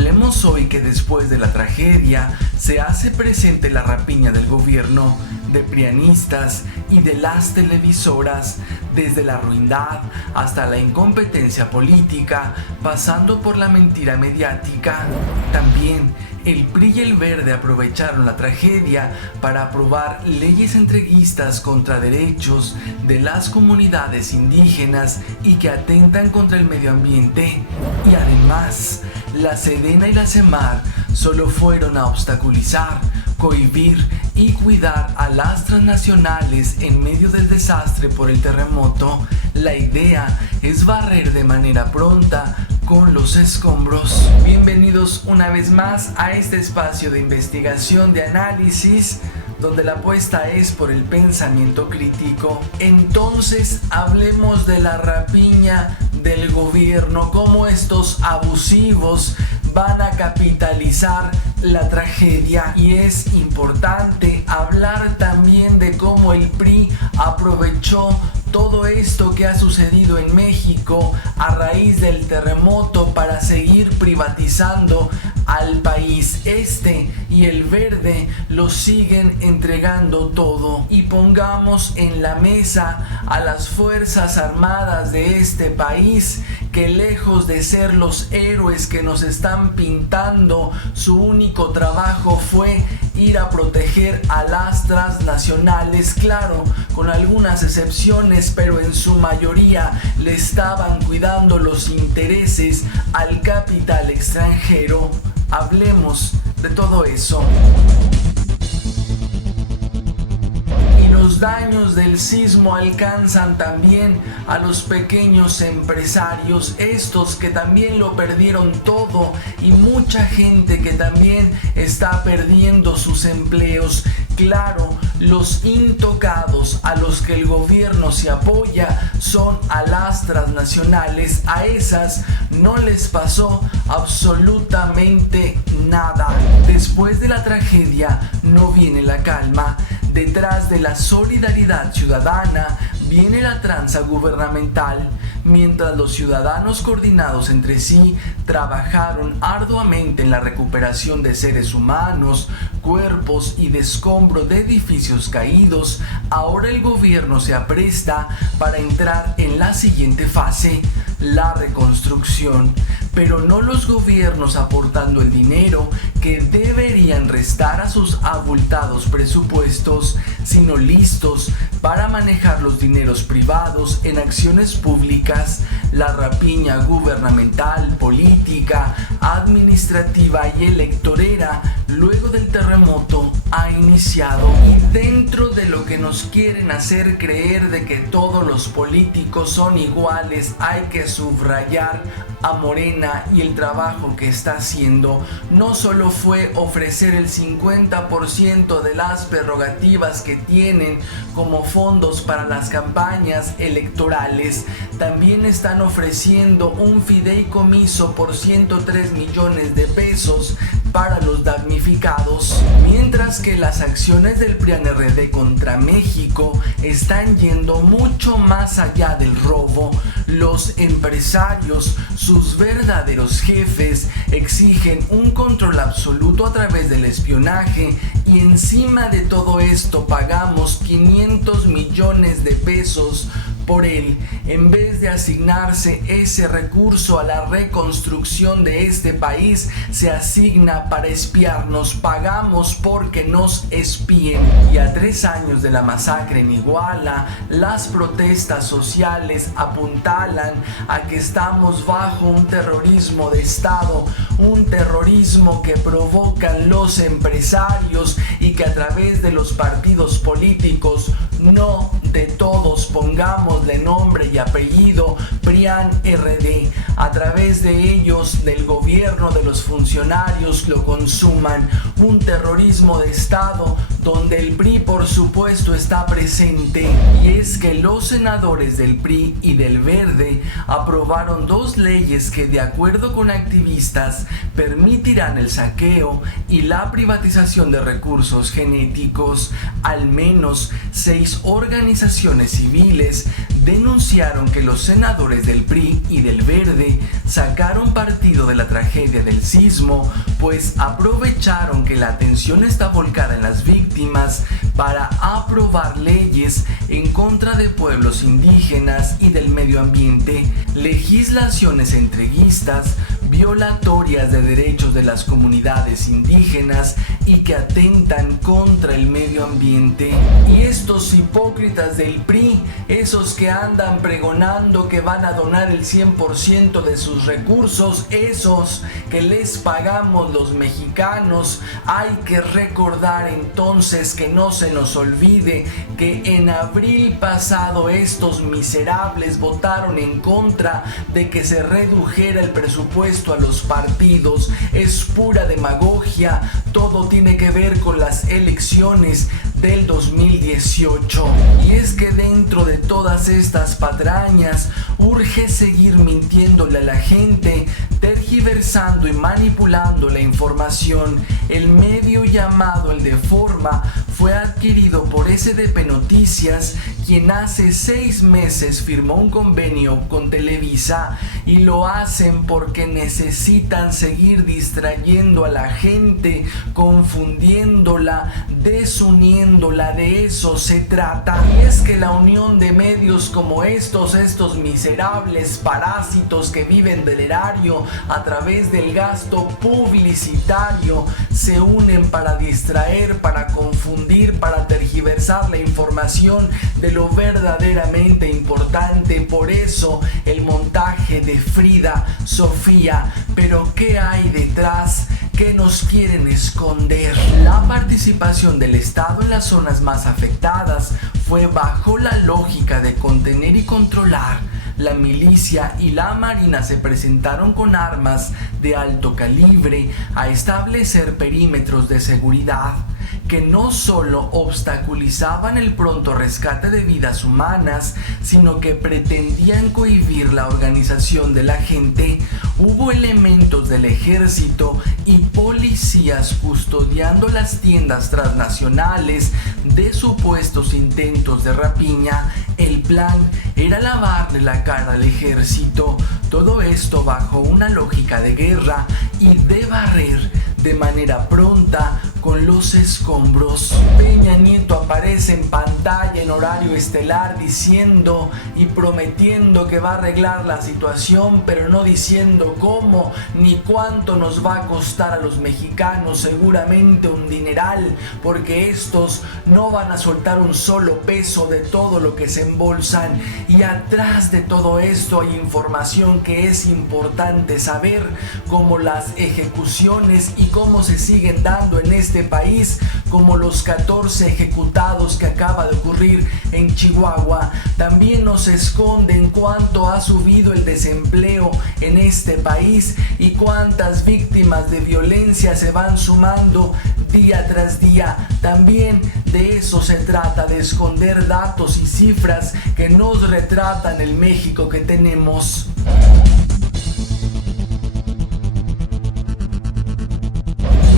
Hablemos hoy que después de la tragedia se hace presente la rapiña del gobierno, de prianistas y de las televisoras, desde la ruindad hasta la incompetencia política, pasando por la mentira mediática. También el PRI y el Verde aprovecharon la tragedia para aprobar leyes entreguistas contra derechos de las comunidades indígenas y que atentan contra el medio ambiente. Y además, la Sedena y la Semar solo fueron a obstaculizar, cohibir y cuidar a las transnacionales en medio del desastre por el terremoto. La idea es barrer de manera pronta con los escombros. Bienvenidos una vez más a este espacio de investigación, de análisis, donde la apuesta es por el pensamiento crítico. Entonces hablemos de la rapiña del gobierno, cómo estos abusivos van a capitalizar la tragedia. Y es importante hablar también de cómo el PRI aprovechó todo esto que ha sucedido en México a raíz del terremoto para seguir privatizando al país. Y el Verde lo siguen entregando todo. Y pongamos en la mesa a las Fuerzas Armadas de este país, que lejos de ser los héroes que nos están pintando, su único trabajo fue ir a proteger a las transnacionales, claro, con algunas excepciones, pero en su mayoría le estaban cuidando los intereses al capital extranjero. Hablemos de todo eso. Los daños del sismo alcanzan también a los pequeños empresarios, estos que también lo perdieron todo, y mucha gente que también está perdiendo sus empleos. Claro, los intocados a los que el gobierno se apoya son a las transnacionales. A esas no les pasó absolutamente nada. Después de la tragedia no viene la calma. Detrás de la solidaridad ciudadana viene la tranza gubernamental. Mientras los ciudadanos coordinados entre sí trabajaron arduamente en la recuperación de seres humanos, cuerpos y de escombro de edificios caídos, ahora el gobierno se apresta para entrar en la siguiente fase, la reconstrucción. Pero no los gobiernos aportando el dinero que deberían restar a sus abultados presupuestos, sino listos para manejar los dineros privados en acciones públicas. La rapiña gubernamental, política, administrativa y electorera luego del terremoto ha iniciado. Y dentro de lo que nos quieren hacer creer de que todos los políticos son iguales, hay que subrayar a Morena y el trabajo que está haciendo. No solo fue ofrecer el 50% de las prerrogativas que tienen como fondos para las campañas electorales, también están ofreciendo un fideicomiso por 103 millones de pesos para los damnificados, mientras que las acciones del PRI-PAN-RD contra México están yendo mucho más allá del robo. Los empresarios, sus verdaderos jefes, exigen un control absoluto a través del espionaje, y encima de todo esto pagamos 500 millones de pesos por él. En vez de asignarse ese recurso a la reconstrucción de este país, se asigna para espiarnos. Pagamos porque nos espíen. Y a 3 años de la masacre en Iguala, las protestas sociales apuntalan a que estamos bajo un terrorismo de Estado, un terrorismo que provocan los empresarios y que a través de los partidos políticos, no de todos, pongámosle nombre y apellido, PRI-PAN-RD, a través de ellos, del gobierno, de los funcionarios, lo consuman. Un terrorismo de Estado donde el PRI por supuesto está presente. Y es que los senadores del PRI y del Verde aprobaron 2 leyes que, de acuerdo con activistas, permitirán el saqueo y la privatización de recursos genéticos. Al menos 6 organizaciones civiles denunciaron que los senadores del PRI y del Verde sacaron partido de la tragedia del sismo, pues aprovecharon que la atención está volcada en las víctimas para aprobar leyes en contra de pueblos indígenas y del medio ambiente, legislaciones entreguistas, violatorias de derechos de las comunidades indígenas y que atentan contra el medio ambiente. Y estos hipócritas del PRI, esos que andan pregonando que van a donar el 100% de sus recursos, esos que les pagamos los mexicanos, hay que recordar entonces, que no se nos olvide, que en abril pasado estos miserables votaron en contra de que se redujera el presupuesto a los partidos. Es pura demagogia, todo tiene que ver con las elecciones del 2018. Y es que dentro de todas estas patrañas urge seguir mintiéndole a la gente, tergiversando y manipulando la información. El medio llamado El Deforma fue adquirido por SDP Noticias, quien hace 6 meses firmó un convenio con Televisa, y lo hacen porque necesitan seguir distrayendo a la gente, confundiéndola, desuniéndola. De eso se trata. Y es que la unión de medios como estos miserables parásitos que viven del erario a través del gasto publicitario, se unen para distraer, para confundir, para tergiversar la información de lo verdaderamente importante. Por eso el montaje de Frida Sofía. Pero ¿qué hay detrás? ¿Qué nos quieren esconder? La participación del Estado en las zonas más afectadas fue bajo la lógica de contener y controlar. La milicia y la marina se presentaron con armas de alto calibre a establecer perímetros de seguridad que no solo obstaculizaban el pronto rescate de vidas humanas, sino que pretendían cohibir la organización de la gente. Hubo elementos del ejército y policías custodiando las tiendas transnacionales de supuestos intentos de rapiña. El plan era lavarle la cara al ejército, todo esto bajo una lógica de guerra y de barrer de manera pronta con los escombros. Peña Nieto aparece en pantalla en horario estelar diciendo y prometiendo que va a arreglar la situación, pero no diciendo cómo ni cuánto nos va a costar a los mexicanos. Seguramente un dineral, porque estos no van a soltar un solo peso de todo lo que se embolsan. Y atrás de todo esto hay información que es importante saber, como las ejecuciones y cómo se siguen dando en este país, como los 14 ejecutados que acaba de ocurrir en Chihuahua. También nos esconden cuánto ha subido el desempleo en este país y cuántas víctimas de violencia se van sumando día tras día. También de eso se trata, de esconder datos y cifras que nos retratan el México que tenemos.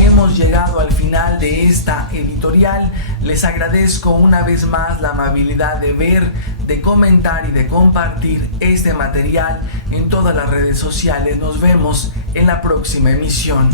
Hemos llegado al final de esta editorial. Les agradezco una vez más la amabilidad de ver, de comentar y de compartir este material en todas las redes sociales. Nos vemos en la próxima emisión.